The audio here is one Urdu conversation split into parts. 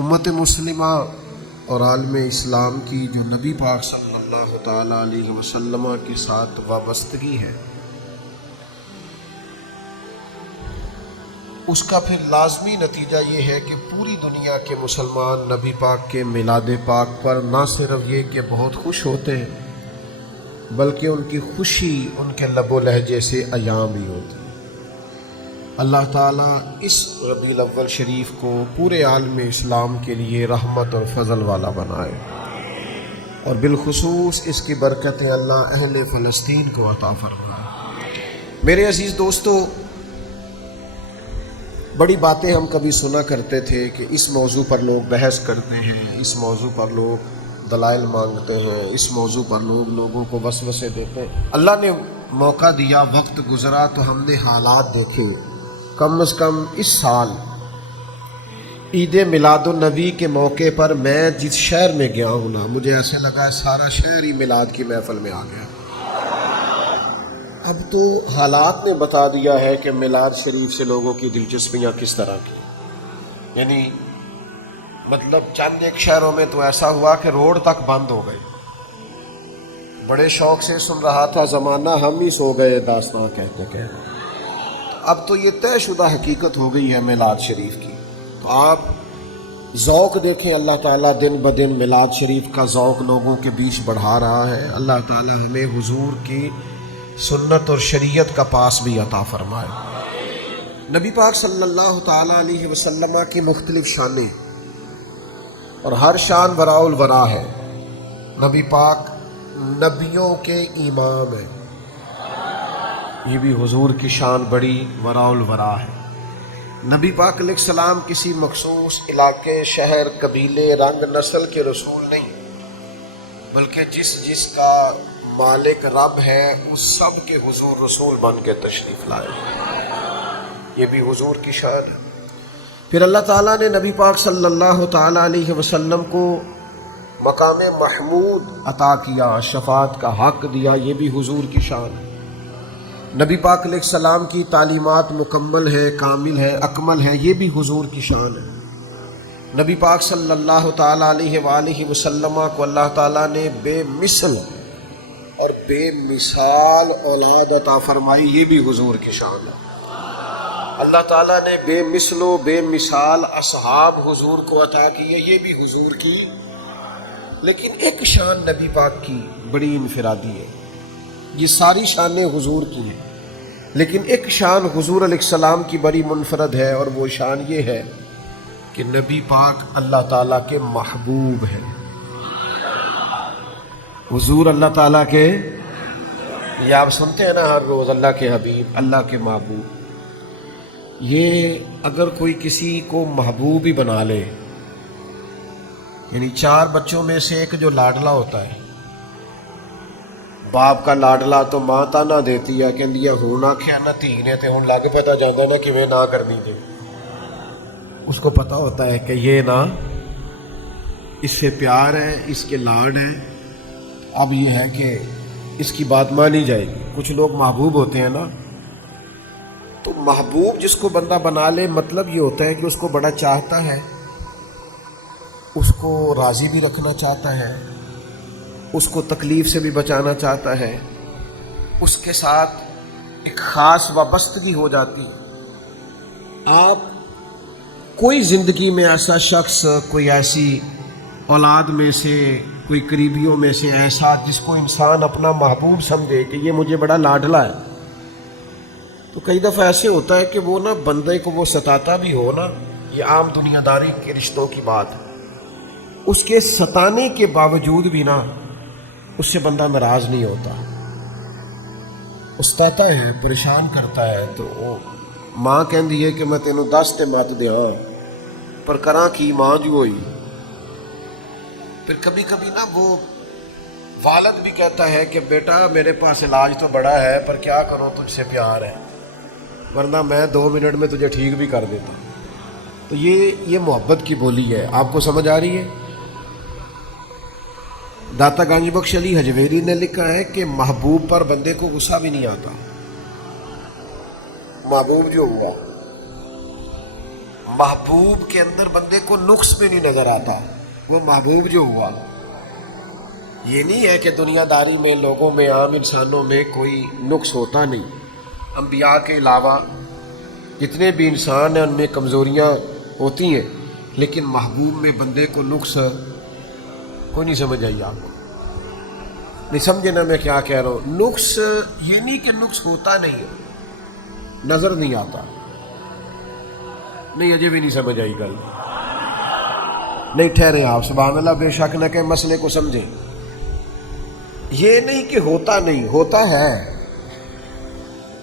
امت مسلمہ اور عالم اسلام کی جو نبی پاک صلی اللہ تعالیٰ علیہ وسلم کے ساتھ وابستگی ہے، اس کا پھر لازمی نتیجہ یہ ہے کہ پوری دنیا کے مسلمان نبی پاک کے میلاد پاک پر نہ صرف یہ کہ بہت خوش ہوتے ہیں، بلکہ ان کی خوشی ان کے لب و لہجے سے عیاں بھی ہوتی ہے۔ اللہ تعالیٰ اس ربیع الاول شریف کو پورے عالم اسلام کے لیے رحمت اور فضل والا بنائے، اور بالخصوص اس کی برکتیں اللہ اہل فلسطین کو عطا فرمائے۔ میرے عزیز دوستو، بڑی باتیں ہم کبھی سنا کرتے تھے کہ اس موضوع پر لوگ بحث کرتے ہیں، اس موضوع پر لوگ دلائل مانگتے ہیں، اس موضوع پر لوگوں کو وسوسے دیتے ہیں۔ اللہ نے موقع دیا، وقت گزرا تو ہم نے حالات دیکھے۔ کم از کم اس سال عید میلاد النبی کے موقع پر میں جس شہر میں گیا ہوں نا، مجھے ایسے لگا ہے سارا شہر ہی میلاد کی محفل میں آ گیا۔ اب تو حالات نے بتا دیا ہے کہ میلاد شریف سے لوگوں کی دلچسپیاں کس طرح کی، یعنی مطلب چند ایک شہروں میں تو ایسا ہوا کہ روڈ تک بند ہو گئے۔ بڑے شوق سے سن رہا تھا زمانہ، ہم ہی سو گئے داستان کہتے کہتے۔ اب تو یہ طے شدہ حقیقت ہو گئی ہے میلاد شریف کی۔ تو آپ ذوق دیکھیں، اللہ تعالیٰ دن بدن میلاد شریف کا ذوق لوگوں کے بیچ بڑھا رہا ہے۔ اللہ تعالیٰ ہمیں حضور کی سنت اور شریعت کا پاس بھی عطا فرمائے۔ نبی پاک صلی اللہ تعالیٰ علیہ وسلم کی مختلف شانیں، اور ہر شان وراء الورا ہے۔ نبی پاک نبیوں کے امام ہیں، یہ بھی حضور کی شان بڑی وراء الورا ہے۔ نبی پاک علیہ السلام کسی مخصوص علاقے، شہر، قبیلے، رنگ، نسل کے رسول نہیں، بلکہ جس کا مالک رب ہے اس سب کے حضور رسول بن کے تشریف لائے، یہ بھی حضور کی شان ہے۔ پھر اللہ تعالیٰ نے نبی پاک صلی اللہ تعالیٰ علیہ وسلم کو مقام محمود عطا کیا، شفاعت کا حق دیا، یہ بھی حضور کی شان ہے۔ نبی پاک علیہ السلام کی تعلیمات مکمل ہے، کامل ہے، اکمل ہے، یہ بھی حضور کی شان ہے۔ نبی پاک صلی اللہ تعالیٰ علیہ وآلہ وسلم کو اللہ تعالیٰ نے بے مثل اور بے مثال اولاد عطا فرمائی، یہ بھی حضور کی شان ہے۔ اللہ تعالیٰ نے بے مثل و بے مثال اصحاب حضور کو عطا کیے، یہ بھی حضور کی۔ لیکن ایک شان نبی پاک کی بڑی انفرادی ہے، یہ ساری شانیں حضور کی ہیں، لیکن ایک شان حضور علیہ السلام کی بڑی منفرد ہے، اور وہ شان یہ ہے کہ نبی پاک اللہ تعالیٰ کے محبوب ہیں۔ حضور اللہ تعالیٰ کے، یہ آپ سنتے ہیں نا ہر روز، اللہ کے حبیب، اللہ کے محبوب۔ یہ اگر کوئی کسی کو محبوب ہی بنا لے، یعنی 4 بچوں میں سے ایک جو لاڈلا ہوتا ہے، باپ کا لاڈلا تو ماں تانا دیتی ہے کہ ہونا کیا نہ تھی نے تے ہن لگ پتا جاتا نا کہ نہ کرنی تھی۔ اس کو پتا ہوتا ہے کہ یہ نا اس سے پیار ہے، اس کے لاڈ ہے، اب یہ ہے کہ اس کی بات مانی جائے گی۔ کچھ لوگ محبوب ہوتے ہیں نا، تو محبوب جس کو بندہ بنا لے، مطلب یہ ہوتا ہے کہ اس کو بڑا چاہتا ہے، اس کو راضی بھی رکھنا چاہتا ہے، اس کو تکلیف سے بھی بچانا چاہتا ہے، اس کے ساتھ ایک خاص وابستگی ہو جاتی ہے۔ آپ کوئی زندگی میں ایسا شخص، کوئی ایسی اولاد میں سے، کوئی قریبیوں میں سے ایسا جس کو انسان اپنا محبوب سمجھے کہ یہ مجھے بڑا لاڈلا ہے، تو کئی دفعہ ایسے ہوتا ہے کہ وہ نا بندے کو وہ ستاتا بھی ہو نا، یہ عام دنیا داری کے رشتوں کی بات ہے، اس کے ستانے کے باوجود بھی نا اس سے بندہ ناراض نہیں ہوتا، ستاتا ہے، پریشان کرتا ہے، تو وہ ماں کہندی ہے کہ میں تینوں 10 تے مت دیاں پر کراں کی، ماں جو ہوئی۔ پھر کبھی کبھی نا وہ والد بھی کہتا ہے کہ بیٹا میرے پاس علاج تو بڑا ہے، پر کیا کروں، تجھ سے پیار ہے، ورنہ میں 2 منٹ میں تجھے ٹھیک بھی کر دیتا۔ تو یہ محبت کی بولی ہے، آپ کو سمجھ آ رہی ہے؟ داتا گنج بخش علی حجویری نے لکھا ہے کہ محبوب پر بندے کو غصہ بھی نہیں آتا، محبوب جو ہوا محبوب کے اندر بندے کو نقص بھی نہیں نظر آتا، وہ محبوب جو ہوا۔ یہ نہیں ہے کہ دنیا داری میں لوگوں میں، عام انسانوں میں کوئی نقص ہوتا نہیں، انبیاء کے علاوہ جتنے بھی انسان ہیں ان میں کمزوریاں ہوتی ہیں، لیکن محبوب میں بندے کو نقص کوئی نہیں سمجھ آئی۔ آپ کو نہیں سمجھے نا میں کیا کہہ رہا ہوں؟ نقص یہ نہیں کہ نقص ہوتا نہیں، نظر نہیں آتا۔ نہیں، اجے بھی نہیں سمجھ آئی گل؟ نہیں ٹھہرے آپ، سبحان اللہ، بے شک نہ کہ مسئلے کو سمجھیں۔ یہ نہیں کہ ہوتا نہیں، ہوتا ہے،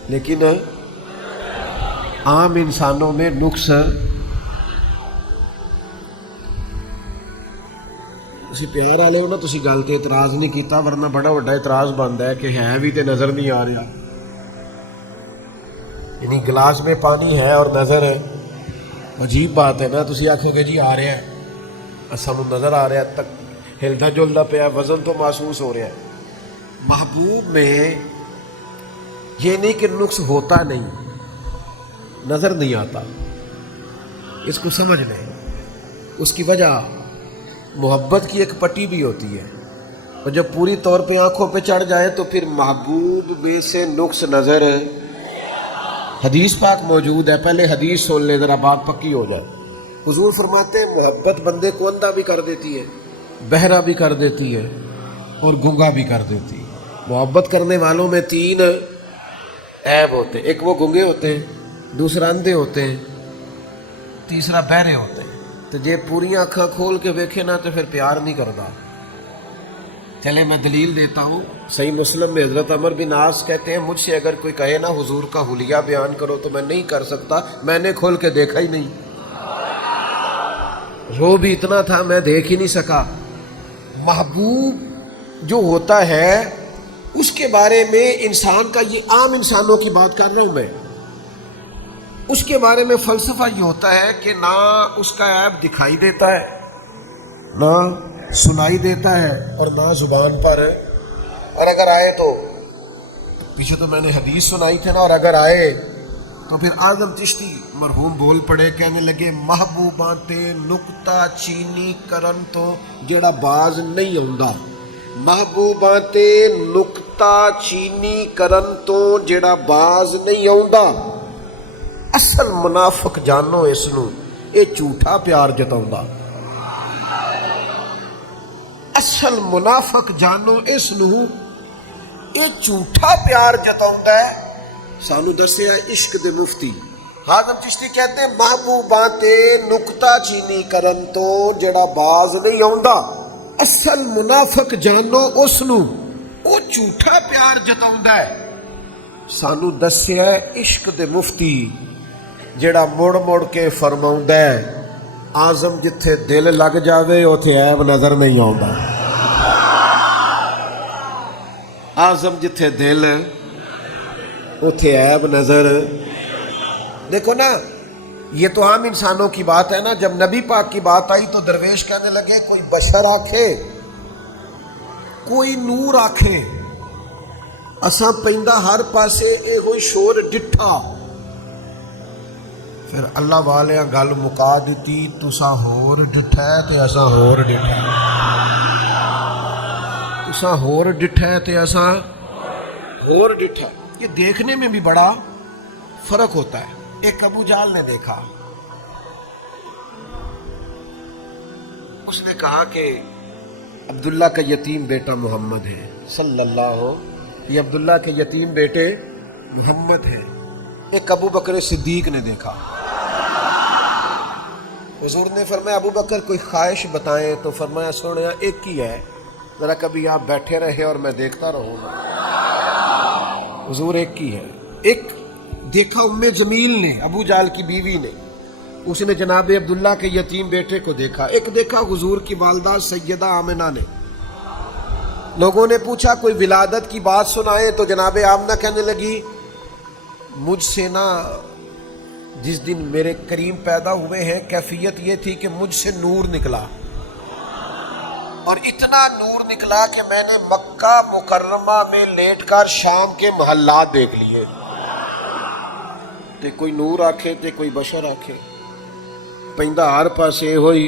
لیکن عام انسانوں میں نقص۔ تسی پیار والے ہو نا، تسی گل تے اعتراض نہیں کیتا، ورنہ بڑا بڑا اعتراض بنتا ہے کہ ہے بھی تے نظر نہیں آ رہا۔ یعنی گلاس میں پانی ہے اور نظر ہے، عجیب بات ہے نا۔ تسی آکھو گے جی آ رہا ہے، سانوں نظر آ رہا ہے، تک ہلدا جلدا پیا، وزن تو محسوس ہو رہا ہے۔ محبوب میں یہ نہیں کہ نقص ہوتا نہیں، نظر نہیں آتا۔ اس کو سمجھ لیں۔ اس کی وجہ محبت کی ایک پٹی بھی ہوتی ہے، اور جب پوری طور پہ آنکھوں پہ چڑھ جائے تو پھر محبوب میں سے نقص نظر ہے۔ حدیث پاک موجود ہے، پہلے حدیث سن لے ذرا، بات پکی ہو جائے۔ حضور فرماتے ہیں محبت بندے کو اندھا بھی کر دیتی ہے، بہرا بھی کر دیتی ہے، اور گنگا بھی کر دیتی ہے۔ محبت کرنے والوں میں 3 عیب ہوتے ہیں، ایک وہ گنگے ہوتے ہیں، دوسرا اندھے ہوتے ہیں، تیسرا بہرے ہوتے ہیں۔ تو جے پوری آنکھاں کھول کے دیکھے نا تو پھر پیار نہیں کرتا۔ چلے میں دلیل دیتا ہوں، صحیح مسلم میں حضرت عمر بن عاص کہتے ہیں مجھ سے اگر کوئی کہے نا حضور کا حلیہ بیان کرو تو میں نہیں کر سکتا، میں نے کھول کے دیکھا ہی نہیں، رو بھی اتنا تھا میں دیکھ ہی نہیں سکا۔ محبوب جو ہوتا ہے اس کے بارے میں انسان کا، یہ عام انسانوں کی بات کر رہا ہوں میں، اس کے بارے میں فلسفہ یہ ہوتا ہے کہ نہ اس کا عیب دکھائی دیتا ہے، نہ سنائی دیتا ہے، اور نہ زبان پر، اور اگر آئے تو پیچھے تو میں نے حدیث سنائی تھی نا، اور اگر آئے تو پھر اعظم چشتی مرحوم بول پڑے، کہنے لگے محبوباں تے نکتہ چینی کرن تو جڑا باز نہیں آندا، محبوباں تے نکتہ چینی کرن تو جڑا باز نہیں آندا، اصل منافق جانو اس نو، اے جھوٹا پیار جتاؤندا۔ اصل منافق جانو اس نو، اے جھوٹا پیار جتاؤندا ہے۔ سانو دسیا عشق دے مفتی حاضم چشتی کہتے ہیں محبوباں تے نکتہ چینی کرن تو جڑا باز نہیں آندا، اصل منافق جانو اس نو، او جھوٹا پیار جتاؤندا ہے۔ سانو دسیا عشق دے مفتی جڑا مڑ مڑ کے فرماؤندا ہے آزم جتھے دل لگ جاوے اوتھے عیب نظر نہیں آؤندا، آزم جتھے دل اوتھے عیب نظر۔ دیکھو نا، یہ تو عام انسانوں کی بات ہے نا، جب نبی پاک کی بات آئی تو درویش کہنے لگے کوئی بشر آکھے، کوئی نور آکھے، اساں پیندا ہر پاسے اے ہوئی شور ڈٹھا۔ پھر اللہ والیاں گل مکا دیتی، تساں ہور ڈٹھا ہے تے اساں ہور ڈٹھا ہے، تساں ہور ڈٹھا ہے تے اساں ہور ڈٹھا ہے۔ یہ دیکھنے میں بھی بڑا فرق ہوتا ہے۔ ایک ابو جہل نے دیکھا، اس نے کہا کہ عبداللہ کا یتیم بیٹا محمد ہے صلی اللہ، یہ عبداللہ کے یتیم بیٹے محمد ہے۔ ایک ابو بکر صدیق نے دیکھا، حضور نے فرمایا ابو بکر کوئی خواہش بتائیں، تو فرمایا سنیا ایک ہی ہے، ذرا کبھی آپ بیٹھے رہے اور میں دیکھتا رہوں گا۔ حضور ایک ہی ہے۔ ایک دیکھا ام جمیل نے، ابو جہل کی بیوی نے، اس نے جناب عبداللہ کے یتیم بیٹے کو دیکھا۔ ایک دیکھا حضور کی والدہ سیدہ آمنہ نے۔ لوگوں نے پوچھا کوئی ولادت کی بات سنائے، تو جناب آمنہ کہنے لگی مجھ سے نا جس دن میرے کریم پیدا ہوئے ہیں کیفیت یہ تھی کہ مجھ سے نور نکلا، اور اتنا نور نکلا کہ میں نے مکہ مکرمہ میں لیٹ کر شام کے محلات دیکھ لیے۔ تے کوئی نور آکھے تے کوئی بشر آکھے۔ ਪੈਂਦਾ ਹਰ ਪਾਸੇ ਹੋਈ।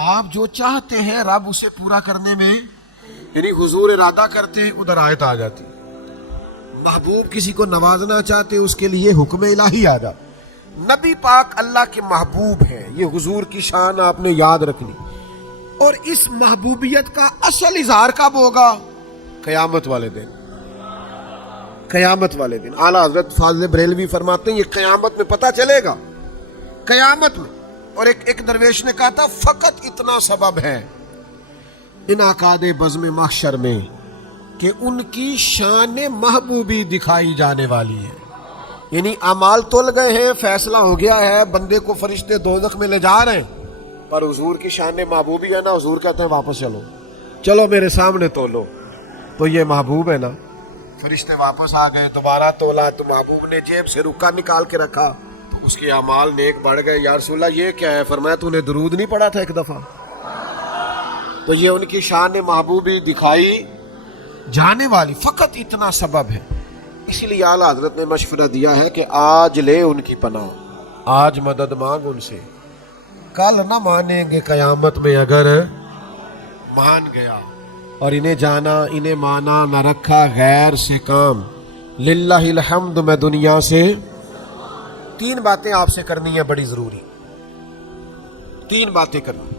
آپ جو چاہتے ہیں رب اسے پورا کرنے میں، یعنی حضور ارادہ کرتے ہیں ادھر آیت آ جاتی. محبوب کسی کو نوازنا چاہتے اس کے لیے حکم الہی آ جاتا. نبی پاک اللہ کے محبوب ہیں، یہ حضور کی شان آپ نے یاد رکھنی. اور اس محبوبیت کا اصل اظہار کب ہوگا؟ قیامت والے دن. قیامت والے دن اعلیٰ حضرت فاضل بریلوی فرماتے ہیں یہ قیامت میں پتہ چلے گا، قیامت میں. اور ایک درویش نے کہا تھا فقط اتنا سبب ہے انعقاد بزم محشر میں کہ ان کی شان محبوبی دکھائی جانے والی ہے. یعنی اعمال تل گئے ہیں، فیصلہ ہو گیا ہے، بندے کو فرشتے دوزخ میں لے جا رہے ہیں، پر حضور کی شان محبوبی ہے نا. حضور کہتے ہیں واپس چلو، چلو میرے سامنے تولو. تو یہ محبوب ہے نا. فرشتے واپس آ گئے، دوبارہ تولا تو محبوب نے جیب سے رکا نکال کے رکھا تو اس کے اعمال نیک بڑھ گئے. یا رسول اللہ یہ کیا ہے؟ فرمایا تو نے درود نہیں پڑھا تھا ایک دفعہ؟ تو یہ ان کی شان محبوبی دکھائی جانے والی فقط اتنا سبب ہے. اسی لیے اعلیٰ حضرت نے مشورہ دیا ہے کہ آج لے ان کی پناہ، آج مدد مانگ ان سے، کل نہ مانیں گے قیامت میں اگر مان گیا. اور انہیں جانا انہیں مانا نہ رکھا غیر سے کام. للہ الحمد میں دنیا سے 3 باتیں آپ سے کرنی ہیں بڑی ضروری. 3 باتیں کرنی.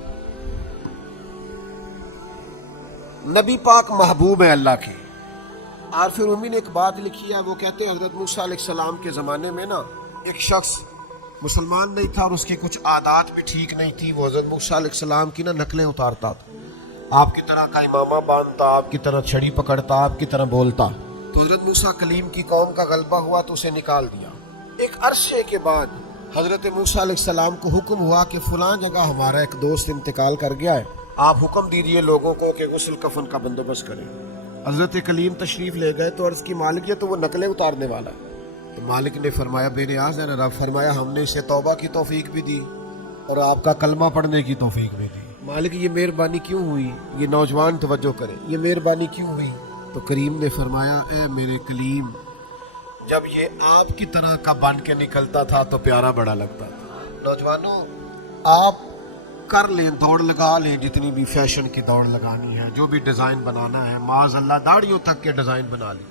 نبی پاک محبوب ہیں اللہ کے. عارف رومی نے ایک بات لکھی ہے، وہ کہتے ہیں حضرت موسیٰ علیہ السلام کے زمانے میں نا ایک شخص مسلمان نہیں تھا اور اس کی کچھ عادات بھی ٹھیک نہیں تھی. وہ حضرت موسیٰ علیہ السلام کی نا نقلیں اتارتا تھا، آپ کی طرح کا امامہ باندھتا، آپ کی طرح چھڑی پکڑتا، آپ کی طرح بولتا. تو حضرت موسیٰ کلیم کی قوم کا غلبہ ہوا تو اسے نکال دیا. ایک عرصے کے بعد حضرت موسیٰ علیہ السلام کو حکم ہوا کہ فلاں جگہ ہمارا ایک دوست انتقال کر گیا ہے، آپ حکم دیجئے لوگوں کو کہ غسل کفن کا بندوبست کریں. حضرت کلیم تشریف لے گئے تو عرض کی مالک یہ تو وہ نقلیں اتارنے والا ہے. تو مالک نے فرمایا بے نیاز ہے نا رب، فرمایا ہم نے اسے توبہ کی توفیق بھی دی اور آپ کا کلمہ پڑھنے کی توفیق بھی دی. مالک یہ مہربانی کیوں ہوئی؟ یہ نوجوان توجہ کریں، یہ مہربانی کیوں ہوئی؟ تو کریم نے فرمایا اے میرے کلیم، جب یہ آپ کی طرح کا بن کے نکلتا تھا تو پیارا بڑا لگتا تھا. نوجوانوں آپ کر لیں، دوڑ لگا لیں، جتنی بھی فیشن کی دوڑ لگانی ہے، جو بھی ڈیزائن بنانا ہے، معاذ اللہ داڑھیوں تک کے ڈیزائن بنا لیں.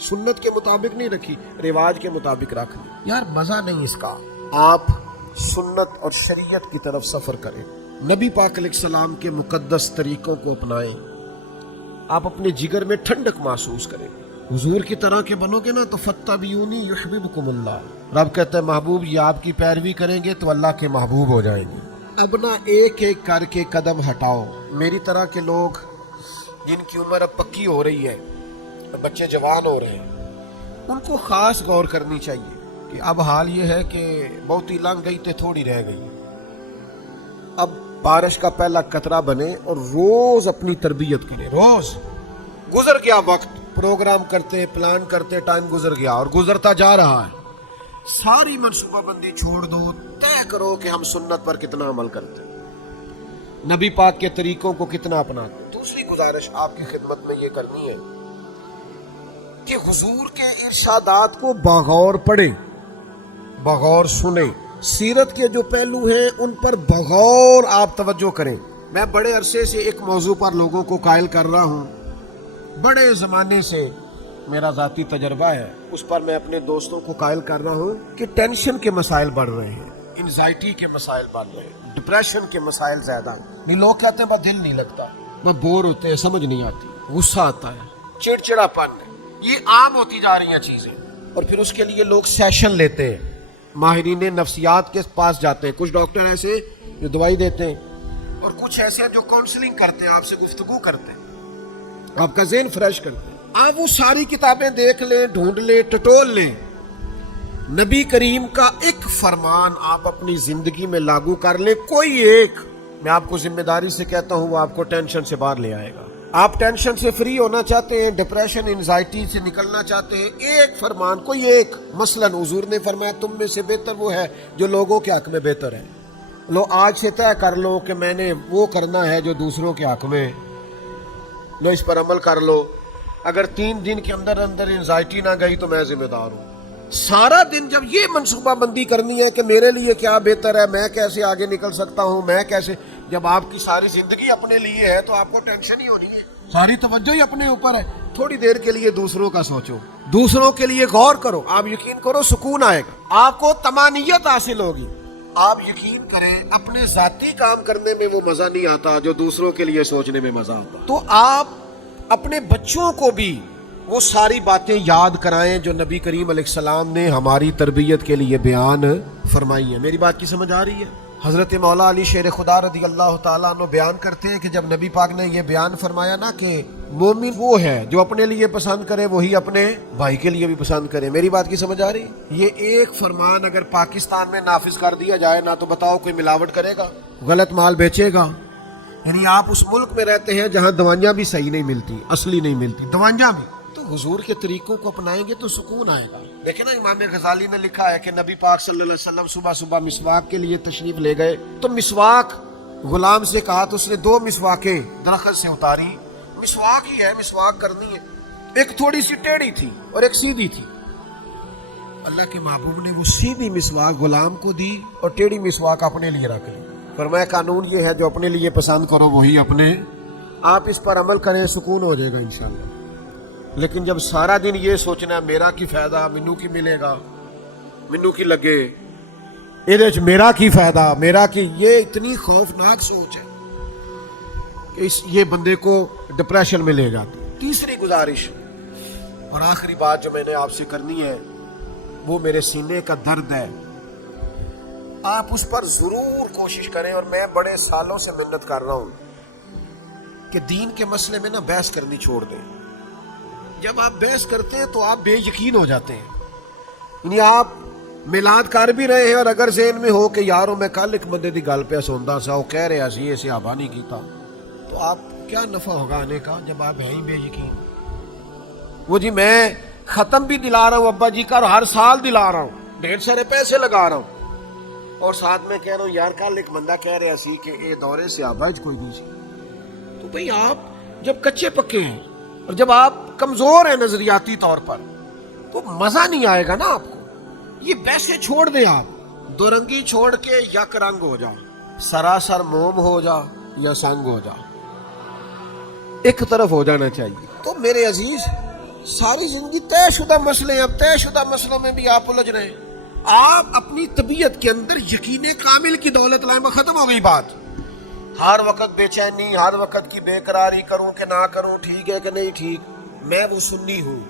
سنت کے مطابق نہیں رکھی، رواج کے مطابق رکھ لی. یار مزہ نہیں اس کا. آپ سنت اور شریعت کی طرف سفر کریں، نبی پاک علیہ السلام کے مقدس طریقوں کو اپنائیں. آپ اپنے جگر میں ٹھنڈک محسوس کریں. حضور کی طرح کے بنو گے نا تو فاتبعونی یحببکم اللہ. رب کہتا ہے محبوب یہ آپ کی پیروی کریں گے تو اللہ کے محبوب ہو جائیں گے. اب نہ ایک ایک کر کے قدم ہٹاؤ. میری طرح کے لوگ جن کی عمر اب پکی ہو رہی ہے، بچے جوان ہو رہے ہیں، ان کو خاص غور کرنی چاہیے کہ اب حال یہ ہے کہ بہتی لنگ گئی تو تھوڑی رہ گئی. اب بارش کا پہلا قطرہ بنے اور روز اپنی تربیت کریں. روز گزر گیا وقت، پروگرام کرتے پلان کرتے ٹائم گزر گیا اور گزرتا جا رہا ہے. ساری منصوبہ بندی چھوڑ دو، طے کرو کہ ہم سنت پر کتنا عمل کرتے ہیں، نبی پاک کے طریقوں کو کتنا اپناتے ہیں. دوسری گزارش آپ کی خدمت میں یہ کرنی ہے کہ حضور کے ارشادات کو بغور پڑھیں، بغور سنیں. سیرت کے جو پہلو ہیں ان پر بغور آپ توجہ کریں. میں بڑے عرصے سے ایک موضوع پر لوگوں کو قائل کر رہا ہوں، بڑے زمانے سے میرا ذاتی تجربہ ہے، اس پر میں اپنے دوستوں کو قائل کر رہا ہوں کہ ٹینشن کے مسائل بڑھ رہے ہیں، انزائٹی کے مسائل بڑھ رہے ہیں، ڈپریشن کے مسائل زیادہ ہیں. نہیں لوگ کہتے ہیں بس دل نہیں لگتا، بس بور ہوتے ہیں، سمجھ نہیں آتی، غصہ آتا ہے، چڑچڑا پن ہے. یہ عام ہوتی جا رہی ہیں چیزیں. اور پھر اس کے لیے لوگ سیشن لیتے ہیں، ماہرین نفسیات کے پاس جاتے ہیں. کچھ ڈاکٹر ایسے جو دوائی دیتے ہیں اور کچھ ایسے جو کاؤنسلنگ کرتے ہیں، آپ سے گفتگو کرتے ہیں، آپ کا ذہن فریش کرتے ہیں. آپ وہ ساری کتابیں دیکھ لیں، ڈھونڈ لیں، ٹٹول لیں، نبی کریم کا ایک فرمان آپ اپنی زندگی میں لاگو کر لیں. کوئی ایک، میں آپ کو ذمہ داری سے کہتا ہوں، وہ آپ کو ٹینشن سے باہر لے آئے گا. آپ ٹینشن سے فری ہونا چاہتے ہیں، ڈپریشن انزائٹی سے نکلنا چاہتے ہیں، ایک فرمان، کوئی ایک. مثلا حضور نے فرمایا تم میں سے بہتر وہ ہے جو لوگوں کے حق میں بہتر ہے. لو آج سے طے کر لو کہ میں نے وہ کرنا ہے جو دوسروں کے حق میں، لو اس پر عمل کر لو. اگر 3 دن کے اندر اندر انزائٹی نہ گئی تو میں ذمہ دار ہوں. سارا دن جب یہ منصوبہ بندی کرنی ہے کہ میرے لیے کیا بہتر ہے، میں کیسے آگے نکل سکتا ہوں، میں کیسے، جب آپ کی ساری زندگی اپنے لیے ہے تو آپ کو ٹینشن ہی ہونی ہے، ساری توجہ ہی اپنے اوپر ہے. تھوڑی دیر کے لیے دوسروں کا سوچو، دوسروں کے لیے غور کرو، آپ یقین کرو سکون آئے گا، آپ کو طمانینت حاصل ہوگی. آپ یقین کریں اپنے ذاتی کام کرنے میں وہ مزہ نہیں آتا جو دوسروں کے لیے سوچنے میں مزہ آتا. تو آپ اپنے بچوں کو بھی وہ ساری باتیں یاد کرائیں جو نبی کریم علیہ السلام نے ہماری تربیت کے لیے بیان فرمائی ہیں. میری بات کی سمجھ آ رہی ہے؟ حضرت مولا علی شیر خدا رضی اللہ تعالیٰ عنہ بیان کرتے ہیں کہ جب نبی پاک نے یہ بیان فرمایا نا کہ مومن وہ ہے جو اپنے لیے پسند کرے وہی اپنے بھائی کے لیے بھی پسند کرے. میری بات کی سمجھ آ رہی؟ یہ ایک فرمان اگر پاکستان میں نافذ کر دیا جائے نا تو بتاؤ کوئی ملاوٹ کرے گا؟ غلط مال بیچے گا؟ یعنی آپ اس ملک میں رہتے ہیں جہاں دوائیاں بھی صحیح نہیں ملتی، اصلی نہیں ملتی دوائیاں بھی، تو حضور کے طریقوں کو اپنائیں گے تو سکون آئے گا. دیکھیں نا امام غزالی نے لکھا ہے کہ نبی پاک صلی اللہ علیہ وسلم صبح صبح مسواک کے لیے تشریف لے گئے تو مسواک غلام سے کہا تو اس نے 2 مسواکیں درخت سے اتاری. مسواک ہی ہے، مسواک کرنی ہے، ایک تھوڑی سی ٹیڑھی تھی اور ایک سیدھی تھی. اللہ کے محبوب نے وہ سیدھی مسواک غلام کو دی اور ٹیڑھی مسواک اپنے لیے رکھ لی. فرمایا قانون یہ ہے جو اپنے لیے پسند کرو وہی اپنے، آپ اس پر عمل کریں سکون ہو جائے گا انشاءاللہ. لیکن جب سارا دن یہ سوچنا ہے میرا کی فائدہ، منو کی ملے گا، منو کی لگے، میرا کی فائدہ، میرا کی، یہ اتنی خوفناک سوچ ہے کہ یہ بندے کو ڈپریشن میں لے جاتی. تیسری گزارش اور آخری بات جو میں نے آپ سے کرنی ہے وہ میرے سینے کا درد ہے، آپ اس پر ضرور کوشش کریں. اور میں بڑے سالوں سے محنت کر رہا ہوں کہ دین کے مسئلے میں نا بحث کرنی چھوڑ دیں. جب آپ بحث کرتے ہیں تو آپ بے یقین ہو جاتے ہیں. یعنی آپ میلاد کر بھی رہے ہیں اور اگر ذہن میں ہو کہ یاروں میں کل ایک بندے دی گل پہ سوندا سا وہ کہہ رہا سی ایسے آبا نہیں کیتا، تو آپ کیا نفع ہوگا آنے کا جب آپ ہیں ہی بے یقین. وہ جی میں ختم بھی دلا رہا ہوں ابا جی کا اور ہر سال دلا رہا ہوں، ڈھیر سارے پیسے لگا رہا ہوں، اور ساتھ میں کہہ رہا ہوں یار کل ایک بندہ کہہ رہا سی کہ اے دورے سے آبا کوئی نہیں سی. تو بھئی آپ جب کچے پکے ہیں اور جب آپ کمزور ہیں نظریاتی طور پر تو مزہ نہیں آئے گا نا آپ کو. یہ ویسے چھوڑ دیں، آپ دو رنگی چھوڑ کے یک رنگ ہو جاؤ، سراسر موم ہو جا یا سنگ ہو جا، ایک طرف ہو جانا چاہیے. تو میرے عزیز ساری زندگی طے شدہ مسئلے ہیں، اب طے شدہ مسئلوں میں بھی آپ الجھ رہے ہیں. آپ اپنی طبیعت کے اندر یقین کامل کی دولت لائیں، ختم ہو گئی بات. ہر وقت بے چینی، ہر وقت کی بے قراری، کروں کہ نہ کروں، ٹھیک ہے کہ نہیں ٹھیک. میں وہ سنی ہوں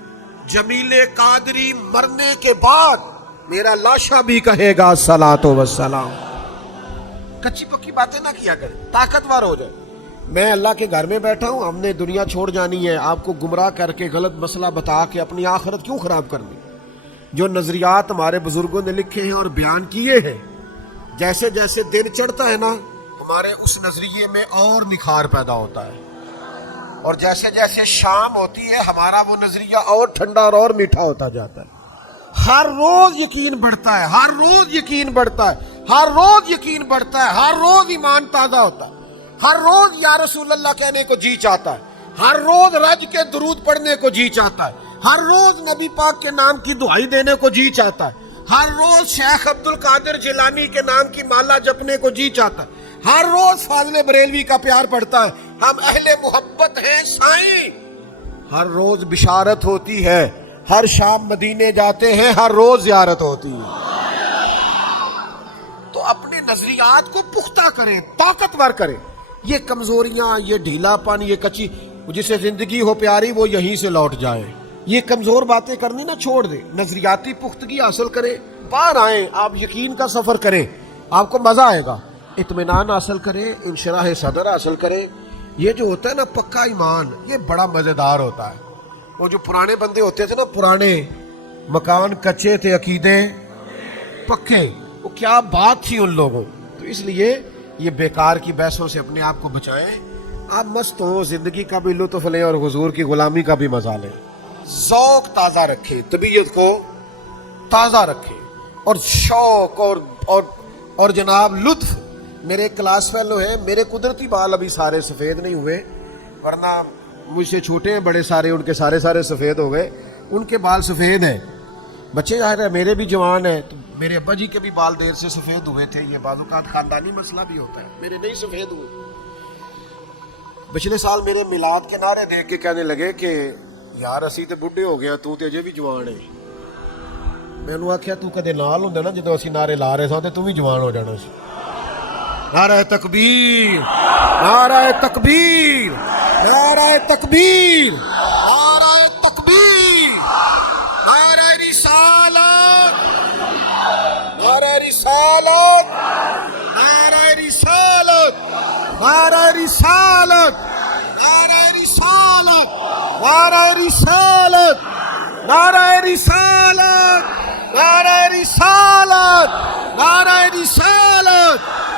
جمیل قادری مرنے کے بعد میرا لاشا بھی کہے گا الصلاۃ والسلام. کچی پکی باتیں نہ کیا کریں، طاقتور ہو جائے. میں اللہ کے گھر میں بیٹھا ہوں، ہم نے دنیا چھوڑ جانی ہے، آپ کو گمراہ کر کے غلط مسئلہ بتا کے اپنی آخرت کیوں خراب کرنی؟ جو نظریات ہمارے بزرگوں نے لکھے ہیں اور بیان کیے ہیں، جیسے جیسے دن چڑھتا ہے نا ہمارے اس نظریے میں اور نکھار پیدا ہوتا ہے، اور جیسے جیسے شام ہوتی ہے ہمارا وہ نظریہ اور ٹھنڈا اور میٹھا ہوتا جاتا ہے. ہر روز یقین بڑھتا ہے، ہر روز یقین بڑھتا ہے، ہر روز یقین بڑھتا ہے، ہر روز ایمان تازہ ہوتا ہے، ہر روز یا رسول اللہ کہنے کو جی چاہتا ہے، ہر روز رج کے درود پڑھنے کو جی چاہتا ہے، ہر روز نبی پاک کے نام کی دعائی دینے کو جی چاہتا ہے، ہر روز شیخ عبد القادر جیلانی کے نام کی مالا جپنے کو جی چاہتا ہے، ہر روز فاضل بریلوی کا پیار پڑھتا ہے، ہم اہل محبت ہیں سائیں. ہر روز بشارت ہوتی ہے، ہر شام مدینے جاتے ہیں، ہر روز زیارت ہوتی ہے. تو اپنے نظریات کو پختہ کریں، طاقتور کریں. یہ کمزوریاں، یہ ڈھیلا پن، یہ کچی، جسے زندگی ہو پیاری وہ یہیں سے لوٹ جائے. یہ کمزور باتیں کرنی نہ چھوڑ دیں، نظریاتی پختگی حاصل کریں، باہر آئیں، آپ یقین کا سفر کریں، آپ کو مزہ آئے گا. اطمینان حاصل کریں، انشراح صدر حاصل کریں. یہ جو ہوتا ہے نا پکا ایمان، یہ بڑا مزیدار ہوتا ہے. وہ جو پرانے بندے ہوتے تھے نا، پرانے مکان کچے تھے، عقیدے پکے، وہ کیا بات تھی ان لوگوں. تو اس لیے یہ بیکار کی بحثوں سے اپنے آپ کو بچائیں. آپ مست ہوں، زندگی کا بھی لطف لیں اور حضور کی غلامی کا بھی مزہ لیں. ذوق تازہ رکھیں، طبیعت کو تازہ رکھیں، اور شوق اور جناب لطف. میرے کلاس فیلو ہیں، میرے قدرتی بال ابھی سارے سفید نہیں ہوئے، ورنہ مجھ سے چھوٹے ہیں بڑے سارے، ان کے سارے سفید ہو گئے، ان کے بال سفید ہیں. بچے ظاہر ہے میرے بھی جوان ہیں، تو میرے ابا جی کے بھی بال دیر سے سفید ہوئے تھے، یہ بعض اوقات خاندانی مسئلہ بھی ہوتا ہے، میرے نہیں سفید ہوئے۔ پچھلے سال میرے میلاد کے نعرے دیکھ کے کہنے لگے کہ یار اسی تے بڈھے ہو گیا، تو تے اجے بھی جوان ہے۔ میں انہوں آکھیا تو کدے نال ہوندا نا جدوں اسی نعرے لا رہے ساں تے تو بھی جوان ہو جانا سی۔ نعرہ تکبیر، نعرہ تکبیر، نعرہ تکبیر، نعرہ تکبیر، نعرہ رسالت، نعرہ رسالت، نعرہ رسالت، نعرہ رسالت، نعرہ رسالت، نعرہ رسالت، نعرہ رسالت، نعرہ رسالت، نعرہ رسالت،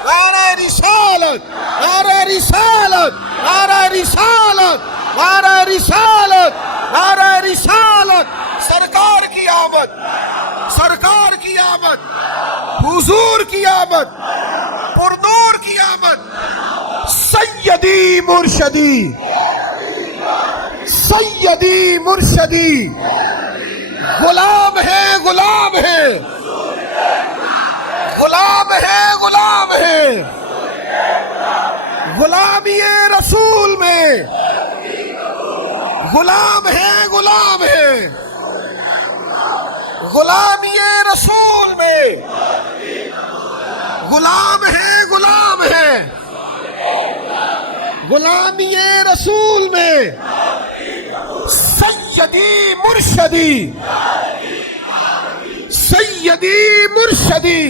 نعرہ رسالت، نعرہ رسالت، نعرہ رسالت، نعرہ رسالت، نعرہ رسالت، سرکار کی آمد، سرکار کی آمد، حضور کی آمد، پرنور کی آمد، سیدی مرشدی، سیدی مرشدی، غلام ہے غلام ہے، غلام ہے غلام ہے، غلامی رسول میں، غلام ہے غلام ہے، غلامی رسول میں، غلام ہے غلام ہے، غلامی رسول میں، سیدی مرشدی، سیدی مرشدی،